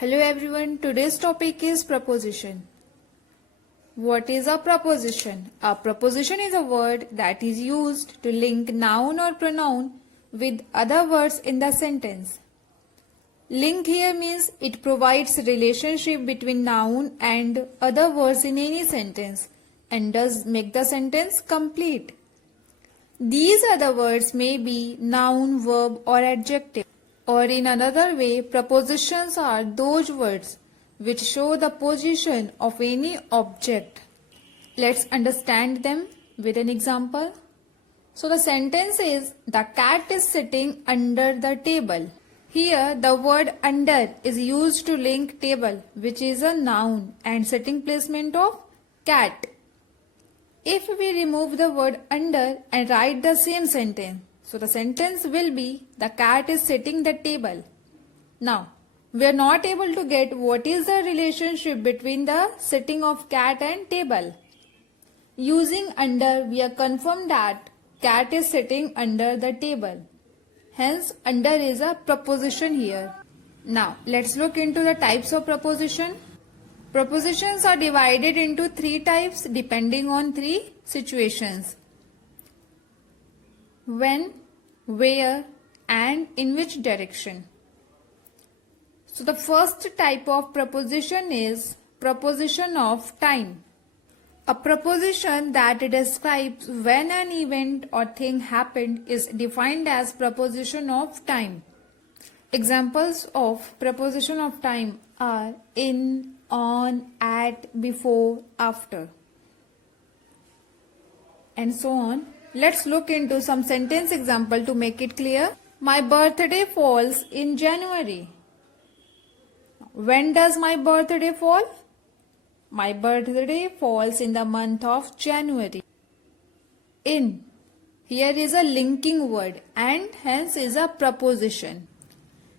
Hello everyone, today's topic is preposition. What is a preposition? A preposition is a word that is used to link noun or pronoun with other words in the sentence. Link here means it provides relationship between noun and other words in any sentence and does make the sentence complete. These other words may be noun, verb or adjective. Or in another way, prepositions are those words which show the position of any object. Let's understand them with an example. So the sentence is, the cat is sitting under the table. Here the word under is used to link table, which is a noun, and sitting placement of cat. If we remove the word under and write the same sentence, so the sentence will be, the cat is sitting the table. Now, we are not able to get what is the relationship between the sitting of cat and table. Using under, we are confirmed that cat is sitting under the table. Hence, under is a preposition here. Now, let's look into the types of preposition. Prepositions are divided into three types depending on three situations. When, where, and in which direction. So the first type of preposition is preposition of time. A preposition that describes when an event or thing happened is defined as preposition of time. Examples of preposition of time are in, on, at, before, after, and so on. Let's look into some sentence example to make it clear. My birthday falls in January. When does my birthday fall? My birthday falls in the month of January. In. Here is a linking word and hence is a preposition.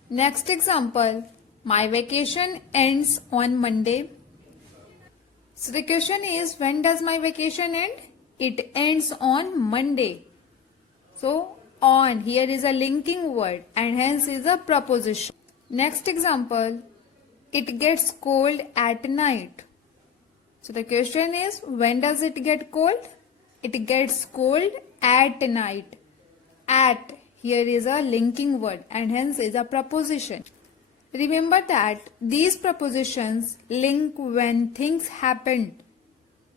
Next example. My vacation ends on Monday. So the question is, when does my vacation end? It ends on Monday. So, on here is a linking word and hence is a preposition. Next example, it gets cold at night. So the question is, when does it get cold? It gets cold at night. At here is a linking word and hence is a preposition. Remember that these prepositions link when things happened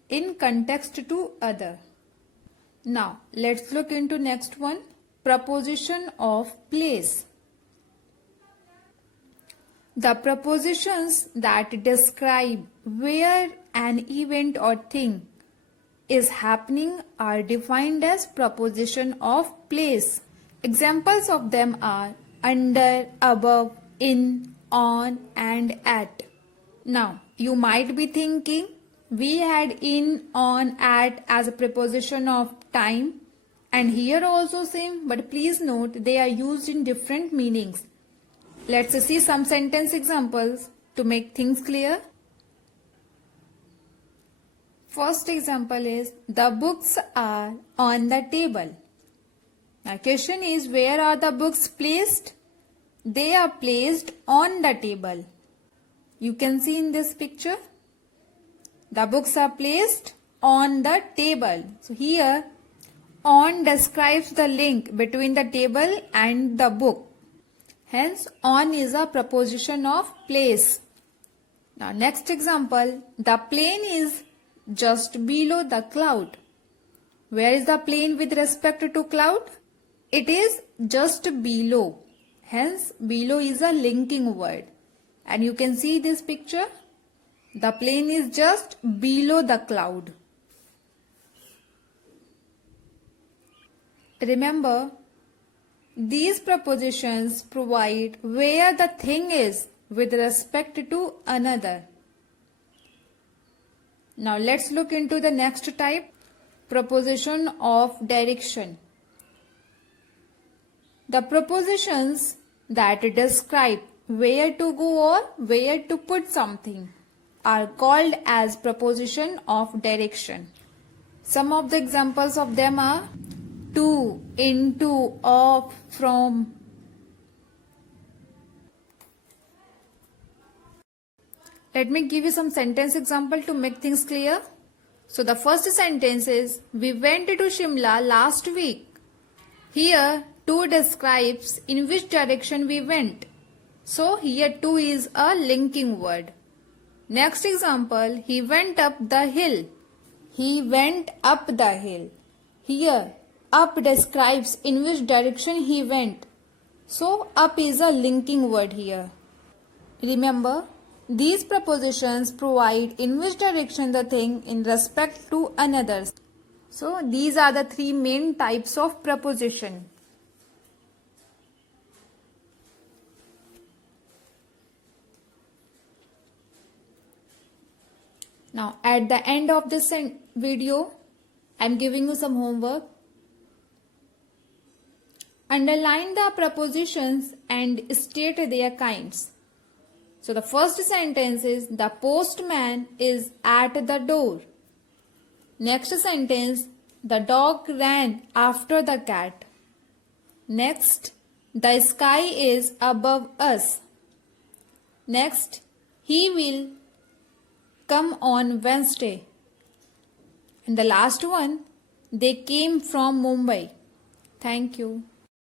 in context to other. Now, let's look into next one, preposition of place. The prepositions that describe where an event or thing is happening are defined as preposition of place. Examples of them are under, above, in, on, and at. Now, you might be thinking, we had in, on, at as a preposition of time and here also same, but please note they are used in different meanings. Let's see some sentence examples to make things clear. First example is, the books are on the table. Now question is, where are the books placed? They are placed on the table. You can see in this picture. The books are placed on the table. So here, on describes the link between the table and the book. Hence, on is a preposition of place. Now, next example, the plane is just below the cloud. Where is the plane with respect to cloud? It is just below. Hence, below is a linking word. And you can see this picture. The plane is just below the cloud. Remember, these prepositions provide where the thing is with respect to another. Now let's look into the next type, preposition of direction. The prepositions that describe where to go or where to put something are called as preposition of direction. Some of the examples of them are to, into, of, from. Let me give you some sentence example to make things clear. So the first sentence is, we went to Shimla last week. Here, to describes in which direction we went. So here to is a linking word. Next example, he went up the hill. He went up the hill. Here, up describes in which direction he went. So up is a linking word here. Remember, these prepositions provide in which direction the thing in respect to another. So these are the three main types of preposition. Now at the end of this video, I am giving you some homework. Underline the prepositions and state their kinds. So the first sentence is, the postman is at the door. Next sentence, the dog ran after the cat. Next, the sky is above us. Next, he will come on Wednesday. And the last one, they came from Mumbai. Thank you.